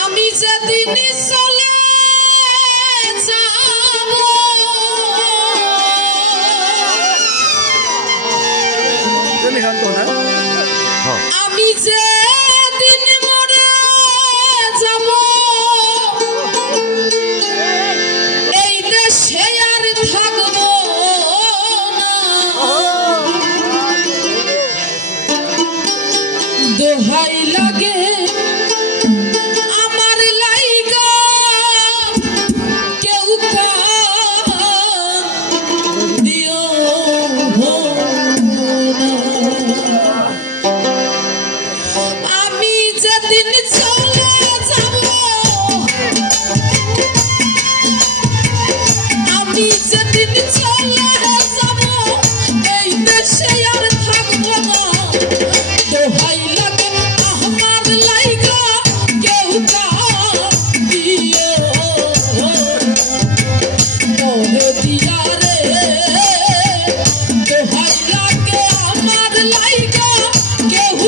আমি যেদিন চলে যাব আমি যেদিন মরে যাব এই দেশে আর থাকবো না দোহাই লাগে আমার লাইগা কেউ দিও আমি যেদিন চলে যাব আমি যেদিন চলে যাব এই দেশে আর থাকবো না দোহাই লাগে আমার লাইগা কেউ দিও মোরে দিয়া রে দোহাই লাগে আমার লাইগা কেউ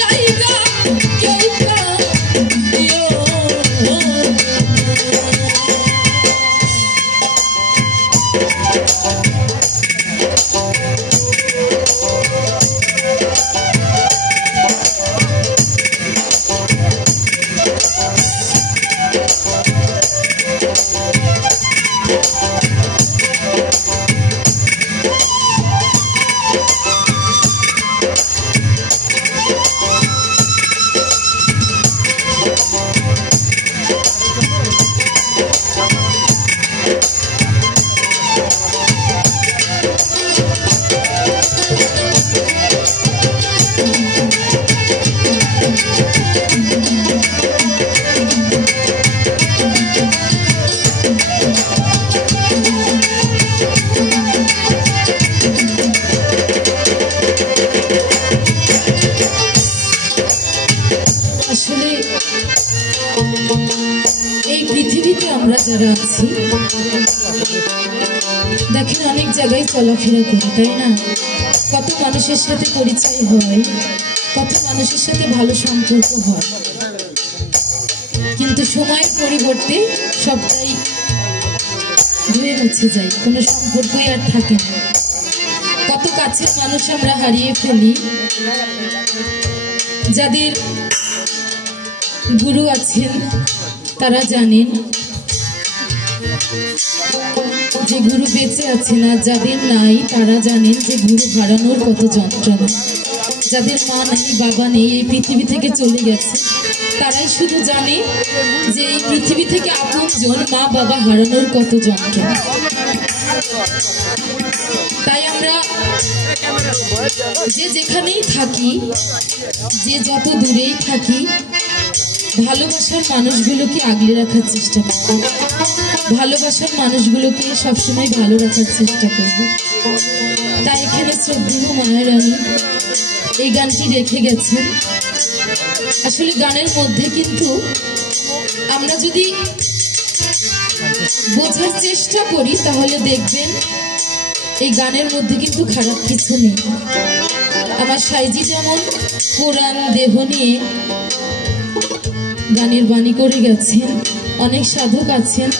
লাইগা কেউ কাঁদিও আসলে এই পৃথিবীতে আমরা যারা আছি দেখেন অনেক জায়গায় চলাফেরা করি, তাই না? কত মানুষের সাথে পরিচয় হয়, কত মানুষের সাথে ভালো সম্পর্ক হয়, কিন্তু সময়ের পরিবর্তে সবটাই ধুয়ে মুছে যায়, কোনো সম্পর্কই আর থাকে না। কত কাছের মানুষ আমরা হারিয়ে ফেলি, যাদের গুরু আছেন তারা জানেন যে গুরু বেঁচে আছেন, আর যাদের নাই তারা জানেন যে গুরু হারানোর কত যন্ত্রণা। যাদের মা নেই, বাবা নেই, এই পৃথিবী থেকে চলে গেছে, তারাই শুধু জানে যে এই পৃথিবী থেকে আপনজন মা বাবা হারানোর কত যন্ত্রণা। তাই আমরা যে যেখানেই থাকি, যে যত দূরেই থাকি, ভালোবাসার মানুষগুলোকে আগলে রাখার চেষ্টা করব, ভালোবাসার মানুষগুলোকে সবসময় ভালো রাখার চেষ্টা করব। তাই এখানে শ্রদ্ধেয় মায়ের আমি এই গানটি রেখে গেছেন। আসলে গানের মধ্যে কিন্তু আমরা যদি বোঝার চেষ্টা করি তাহলে দেখবেন এই গানের মধ্যে কিন্তু খারাপ কিছু নেই। আমার সাইজি যেমন কোরআন দেহ নিয়ে গানের বাণী করে গেছেন, অনেক সাধক আছেন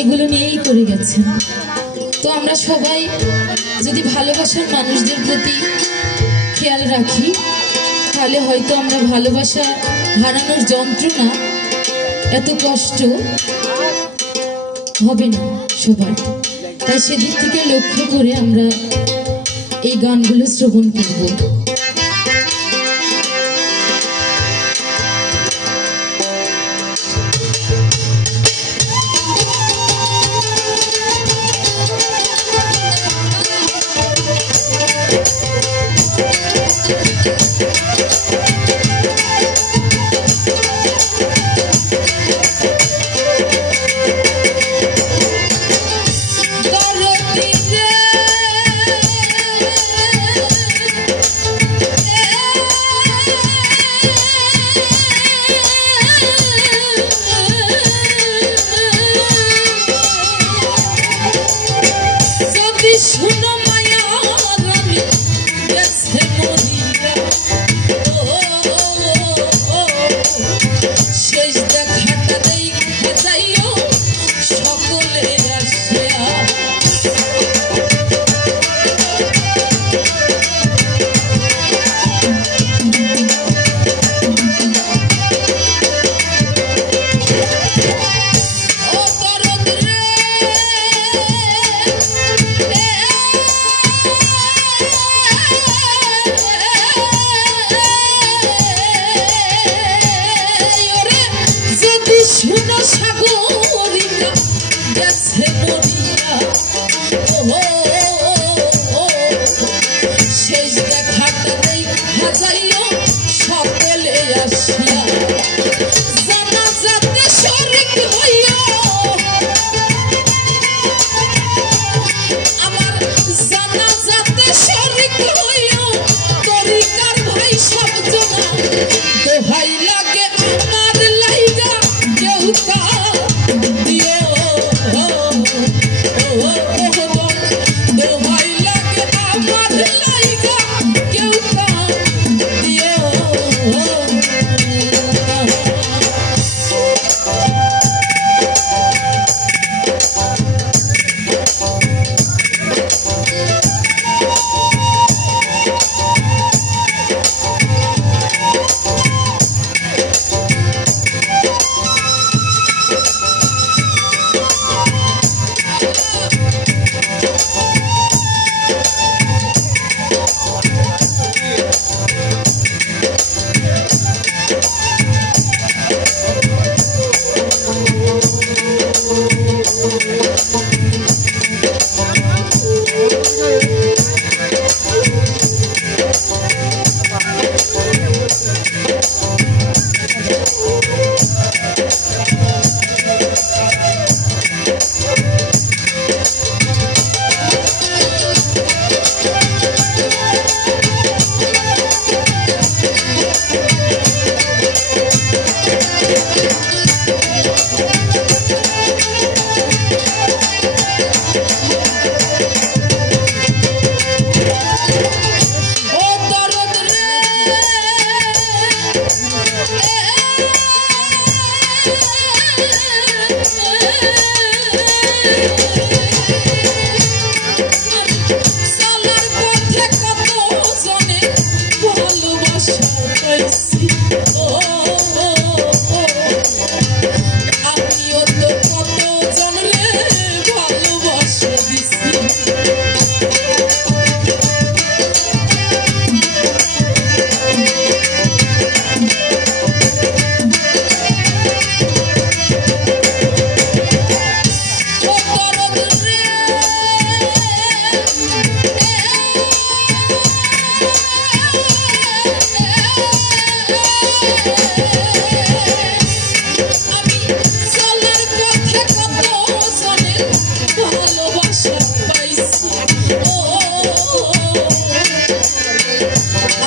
এগুলো নিয়েই করে গেছেন। তো আমরা সবাই যদি ভালোবাসার মানুষদের প্রতি খেয়াল রাখি তাহলে হয়তো আমরা ভালোবাসা হারানোর যন্ত্রণা, এত কষ্ট হবে না সবার। তাই সেদিক থেকে লক্ষ্য করে আমরা এই গানগুলো শ্রবণ করব।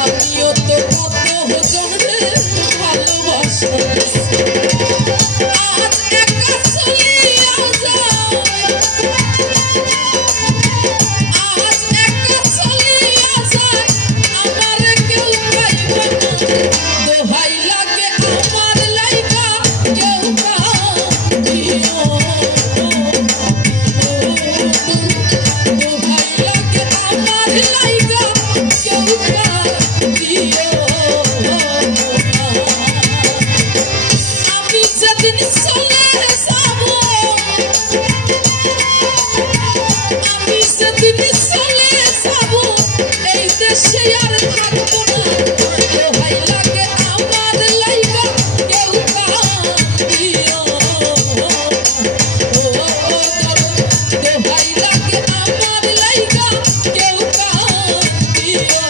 আমিও তো কত জনরে ভালোবাসা আজ একা চলিয়া যায় আজ একা চলিয়া যায় আমার কেউ পাইবে না দোহাই লাগে আমার লাইগা কেউ কাঁদিও দোহাই লাগে আমার লাইগা কেউ কাঁদিও আমি যেদিন চলে যাব আমি যেদিন চলে যাব এই দেশে আর থাকবো না দোহাই লাগে আমার লাইগা কেউ কাঁদিও দোহাই লাগে আমার লাইগা কেউ কাঁদিও